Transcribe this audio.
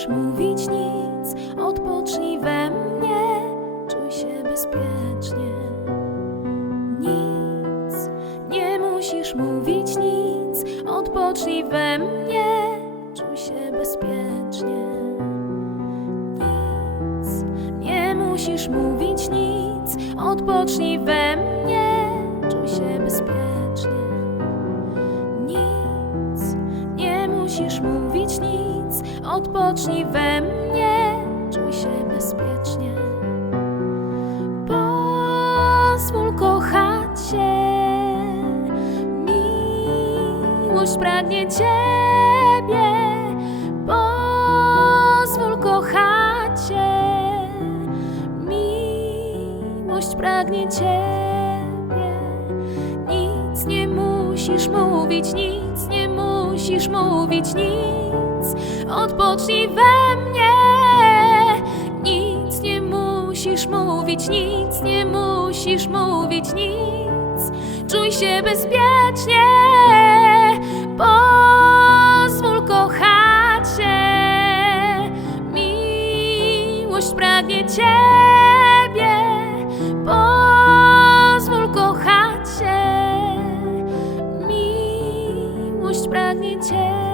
musisz mówić nic, odpocznij we mnie, czuj się bezpiecznie. Nic, nie musisz mówić nic, odpocznij we mnie, czuj się bezpiecznie. Nic, nie musisz mówić nic, odpocznij we mnie, czuj się bezpiecznie. Nic, nie musisz mówić Pozwól kochać się, miłość pragnie Ciebie. Pozwól kochać się, miłość pragnie Ciebie. Nic nie musisz mówić, nic nie musisz mówić, nic odpocznij we mnie. Nic nie musisz mówić, nic nie musisz mówić, nic. Czuj się bezpiecznie. Pozwól kochać się. Miłość pragnie ciebie. Pozwól kochać się. Miłość pragnie ciebie.